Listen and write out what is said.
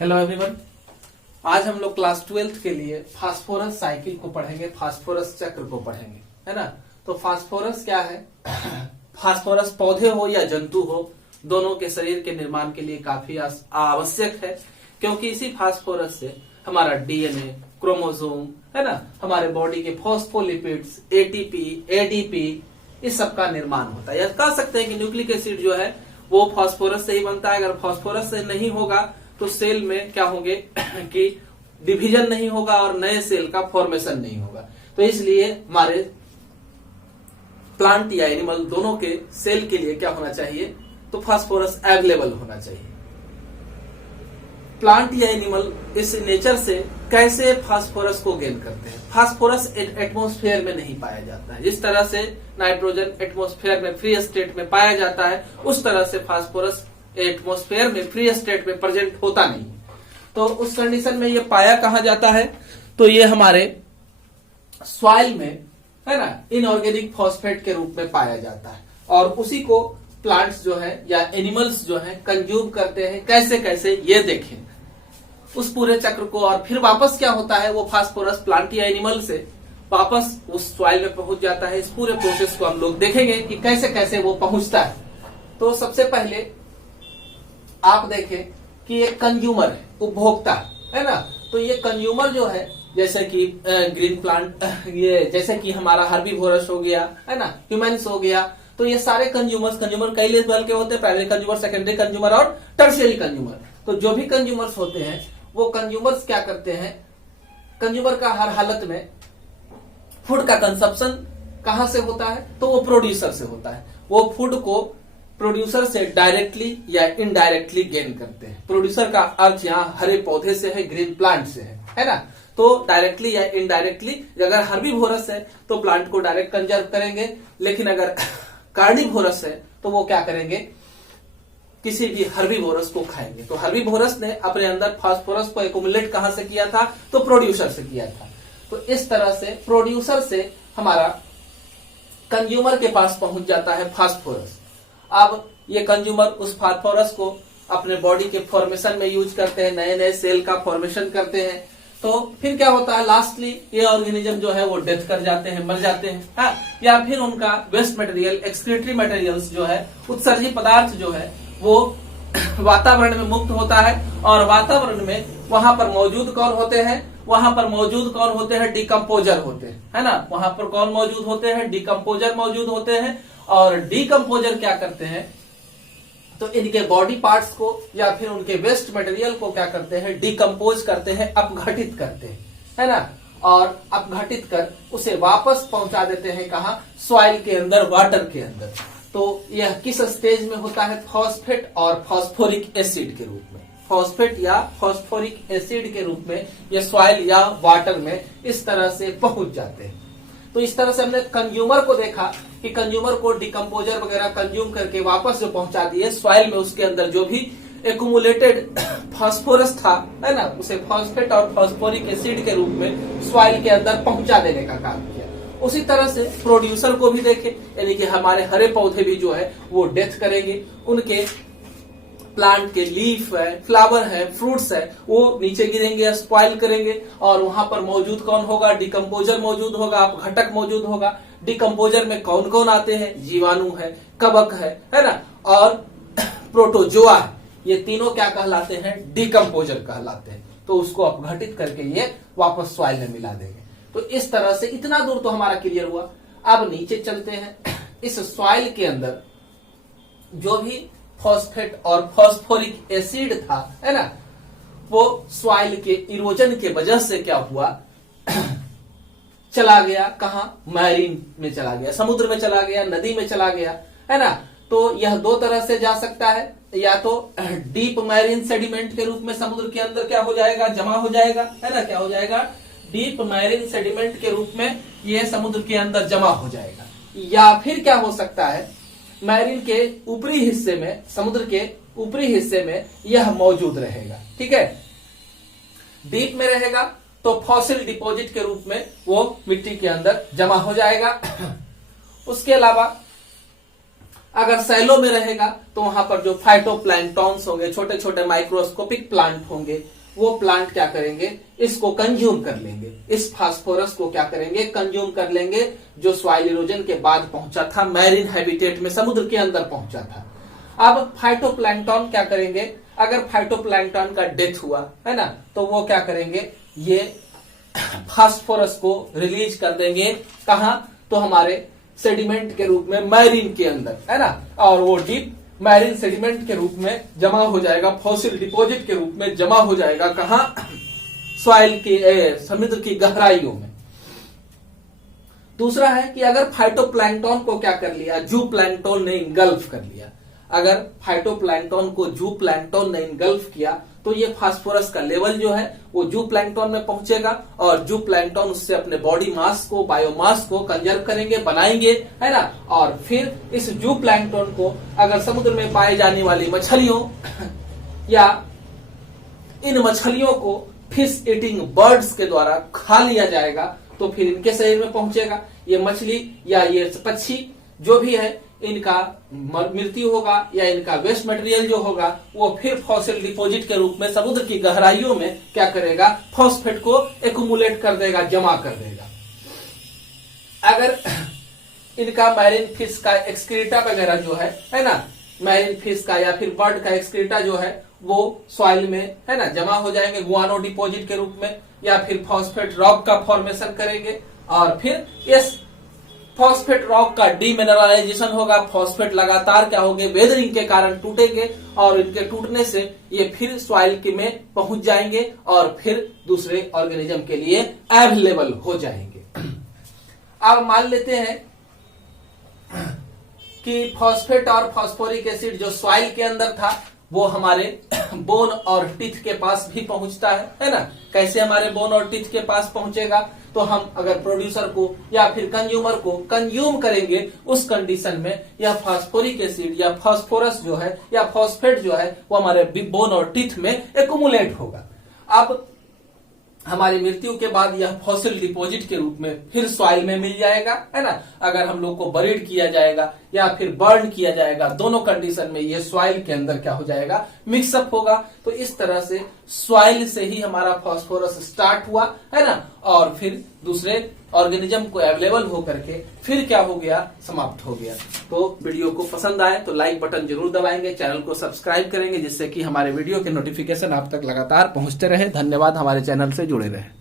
Hello everyone. आज हम लोग क्लास 12th के लिए फास्फोरस साइकिल को पढ़ेंगे, फास्फोरस चक्र को पढ़ेंगे, है ना। तो फास्फोरस क्या है? फास्फोरस पौधे हो या जंतु हो, दोनों के शरीर के निर्माण के लिए काफी आवश्यक है, क्योंकि इसी फास्फोरस से हमारा डीएनए, क्रोमोसोम, है ना, हमारे बॉडी के फॉस्फोलिपिड्स, एटीपी, एडीपी, इस सब का निर्माण होता है। या कह सकते हैं कि न्यूक्लिक एसिड जो है वो फास्फोरस से ही बनता है। अगर फास्फोरस से नहीं होगा तो सेल में क्या होंगे कि डिवीजन नहीं होगा और नए सेल का फॉर्मेशन नहीं होगा। तो इसलिए हमारे प्लांट या एनिमल दोनों के सेल के लिए क्या होना चाहिए? तो फास्फोरस अवेलेबल होना चाहिए। प्लांट या एनिमल इस नेचर से कैसे फास्फोरस को गेन करते हैं? फास्फोरस एटमॉस्फेयर में नहीं पाया जाता है। जिस तरह से नाइट्रोजन एटमॉस्फेयर में फ्री स्टेट में पाया जाता है, उस तरह से फास्फोरस एटमॉस्फेयर में फ्री स्टेट में प्रेजेंट होता नहीं। तो उस कंडीशन में ये पाया कहां जाता है? तो ये हमारे सॉइल में, है ना, इनऑर्गेनिक फॉस्फेट के रूप में पाया जाता है, और उसी को प्लांट्स जो है या एनिमल्स जो है कंज्यूम करते हैं। कैसे कैसे ये देखें उस पूरे चक्र को। और फिर वापस क्या होता है? वो फास्फोरस प्लांट या एनिमल से वापस उस सॉइल में पहुंच जाता है। इस पूरे प्रोसेस को हम लोग देखेंगे कि कैसे कैसे वो पहुंचता है। तो सबसे पहले आप देखें कि ये कंज्यूमर है, उपभोक्ता, है ना। तो ये कंज्यूमर जो है, जैसे कि ग्रीन प्लांट, ये जैसे कि हमारा हर्बीवोरस हो गया, है ना, ह्यूमन्स हो गया। तो ये सारे कंज्यूमर कई लेवल के होते हैं, प्राइमरी कंज्यूमर, सेकेंडरी कंज्यूमर और टर्शियरी कंज्यूमर। तो जो भी कंज्यूमर्स होते हैं वो कंज्यूमर्स क्या करते हैं? कंज्यूमर का हर हालत में फूड का कंजप्शन कहां से होता है? तो वो प्रोड्यूसर से होता है। वो फूड को प्रोड्यूसर से डायरेक्टली या इनडायरेक्टली गेन करते हैं। प्रोड्यूसर का अर्थ यहाँ हरे पौधे से है, ग्रीन प्लांट से है ना। तो डायरेक्टली या इनडायरेक्टली, अगर हर्बीवोरस है तो प्लांट को डायरेक्ट कंजर्व करेंगे, लेकिन अगर कार्निवोरस है तो वो क्या करेंगे? किसी भी हर्बीवोरस को खाएंगे। तो हर्बीवोरस ने अपने अंदर फास्फोरस को एक्युमुलेट कहां से किया था? तो प्रोड्यूसर से किया था। तो इस तरह से प्रोड्यूसर से हमारा कंज्यूमर के पास पहुंच जाता है फास्फोरस। अब ये कंज्यूमर उस फास्फोरस को अपने बॉडी के फॉर्मेशन में यूज करते हैं, नए नए सेल का फॉर्मेशन करते हैं। तो फिर क्या होता है? लास्टली ये ऑर्गेनिज्म जो है वो डेथ कर जाते हैं, मर जाते हैं, हाँ? या फिर उनका वेस्ट मटेरियल, एक्सक्रीटरी मटेरियल्स जो है, उत्सर्जी पदार्थ जो है वो वातावरण में मुक्त होता है। और वातावरण में वहां पर मौजूद कौन होते हैं? वहां पर मौजूद कौन होते हैं? डिकम्पोजर होते हैं, है ना। वहां पर कौन मौजूद होते हैं? डिकम्पोजर मौजूद होते हैं। और डिकम्पोजर क्या करते हैं? तो इनके बॉडी पार्ट्स को या फिर उनके वेस्ट मटेरियल को क्या करते हैं? डिकम्पोज करते हैं, अपघटित करते हैं, है ना। और अपघटित कर उसे वापस पहुंचा देते हैं कहा? सॉइल के अंदर, वाटर के अंदर। तो यह किस स्टेज में होता है? फॉस्फेट और फॉस्फोरिक एसिड के रूप में। फॉस्फेट या फॉस्फोरिक एसिड के रूप में ये सॉइल या वाटर में इस तरह से पहुंच जाते हैं। तो इस तरह से हमने कंज्यूमर को देखा कि कंज्यूमर को डिकम्पोजर वगैरह कंज्यूम करके वापस जो पहुंचा दिए सॉइल में, उसके अंदर जो भी एक्युमुलेटेड फास्फोरस था, है ना, उसे फॉस्फेट और फॉस्फोरिक एसिड के रूप में सॉइल के अंदर पहुंचा देने का काम किया। उसी तरह से प्रोड्यूसर को भी देखे, यानी कि हमारे हरे पौधे भी जो है वो डेथ करेंगे। उनके प्लांट के लीफ है, फ्लावर है, फ्रूट्स है, वो नीचे गिरेंगे या स्पॉइल करेंगे। और वहां पर मौजूद कौन होगा? डिकम्पोजर मौजूद होगा, अपघटक मौजूद होगा। डिकम्पोजर में कौन कौन आते हैं? जीवाणु है, कवक है ना, और प्रोटोजोआ है। ये तीनों क्या कहलाते हैं? डिकम्पोजर कहलाते हैं। तो उसको अपघटित करके ये वापस सॉइल में मिला देंगे। तो इस तरह से इतना दूर तो हमारा क्लियर हुआ। अब नीचे चलते हैं। इस सॉइल के अंदर जो भी फॉस्फेट और फॉस्फोरिक एसिड था, है ना, वो सॉइल के इरोजन के वजह से क्या हुआ? चला गया कहां? मैरीन में चला गया, समुद्र में चला गया, नदी में चला गया, है ना। तो यह दो तरह से जा सकता है, या तो डीप मैरीन सेडिमेंट के रूप में समुद्र के अंदर क्या हो जाएगा? जमा हो जाएगा, है ना। क्या हो जाएगा? डीप मैरीन सेडिमेंट के रूप में यह समुद्र के अंदर जमा हो जाएगा। या फिर क्या हो सकता है? मैरीन के ऊपरी हिस्से में, समुद्र के ऊपरी हिस्से में यह मौजूद रहेगा, ठीक है। डीप में रहेगा तो फॉसिल डिपॉजिट के रूप में वो मिट्टी के अंदर जमा हो जाएगा। उसके अलावा अगर सैलो में रहेगा तो वहां पर जो फाइटोप्लैंक्टॉन्स होंगे, छोटे छोटे माइक्रोस्कोपिक प्लांट होंगे, वो प्लांट क्या करेंगे, इसको कंज्यूम कर लेंगे, इस फास्फोरस को क्या करेंगे, कंज्यूम कर लेंगे, जो सॉइल इरोजन के बाद पहुंचा था मैरीन हैबिटेट में, समुद्र के अंदर पहुंचा था। अब फाइटोप्लैंक्टन क्या करेंगे, अगर फाइटोप्लैंक्टन का डेथ हुआ है ना, तो वो क्या करेंगे, ये फास्फोरस को रिलीज कर देंगे, कहां, तो हमारे सेडिमेंट के रूप में मैरीन के अंदर, है ना, और वो डीप मैरीन सेडिमेंट के रूप में जमा हो जाएगा, फॉसिल डिपॉजिट के रूप में जमा हो जाएगा, कहां, सॉइल की समुद्र की गहराइयों में। दूसरा है कि अगर फाइटोप्लैंक्टन को क्या कर लिया, जू प्लैंक्टन ने इंगल्फ कर लिया, अगर फाइटोप्लैंक्टन को जू प्लैंक्टन ने इंगल्फ किया, तो ये फास्फोरस का लेवल जो है वो जू प्लैंक्टन में पहुंचेगा, और जू प्लैंक्टन उससे अपने बॉडी मास को, बायोमास को कंजर्व करेंगे, बनाएंगे, है ना, और फिर इस जू प्लैंक्टन को अगर समुद्र में पाए जाने वाली मछलियों या इन मछलियों को फिश ईटिंग बर्ड्स के द्वारा खा लिया जाएगा, तो फिर इनके शरीर में पहुंचेगा। ये मछली या ये पक्षी जो भी है, इनका मृत्यु होगा या इनका वेस्ट मटेरियल जो होगा वो फिर फॉसिल डिपॉजिट के रूप में समुद्र की गहराइयों में क्या करेगा, फॉस्फेट को एक्यूमुलेट कर देगा, जमा कर देगा। अगर इनका मैरीन फिश का एक्सक्रीटा वगैरह जो है ना, मैरीन फिश का या फिर बर्ड का एक्सक्रीटा जो है वो सॉइल में, है ना, जमा हो जाएंगे गुआनो डिपॉजिट के रूप में, या फिर फॉस्फेट रॉक का फॉर्मेशन करेंगे, और फिर इस फॉस्फेट रॉक का डीमिनरलाइजेशन होगा, फॉस्फेट लगातार क्या होंगे, वेदरिंग के कारण टूटेंगे, और इनके टूटने से ये फिर सॉइल के में पहुंच जाएंगे और फिर दूसरे ऑर्गेनिज्म के लिए अवेलेबल हो जाएंगे। अब मान लेते हैं कि फॉस्फेट और फॉस्फोरिक एसिड जो सॉइल के अंदर था वो हमारे बोन और टीथ के पास भी पहुंचता है ना। कैसे हमारे बोन और टीथ के पास पहुंचेगा, तो हम अगर प्रोड्यूसर को या फिर कंज्यूमर को कंज्यूम करेंगे, उस कंडीशन में यह फास्फोरिक एसिड या फास्फोरस जो है या फॉस्फेट जो है वो हमारे बोन और टीथ में एक्यूमुलेट होगा। अब हमारी मृत्यु के बाद यह फॉसिल डिपॉजिट के रूप में फिर सॉइल में मिल जाएगा, है ना। अगर हम लोग को बरीड किया जाएगा या फिर बर्न किया जाएगा, दोनों कंडीशन में ये सॉइल के अंदर क्या हो जाएगा, मिक्सअप होगा। तो इस तरह से सॉइल से ही हमारा फास्फोरस स्टार्ट हुआ, है ना, और फिर दूसरे ऑर्गेनिज्म को अवेलेबल होकर के फिर क्या हो गया, समाप्त हो गया। तो वीडियो को पसंद आए तो लाइक बटन जरूर दबाएंगे, चैनल को सब्सक्राइब करेंगे, जिससे कि हमारे वीडियो के नोटिफिकेशन आप तक लगातार पहुंचते रहे। धन्यवाद, हमारे चैनल से जुड़े रहे।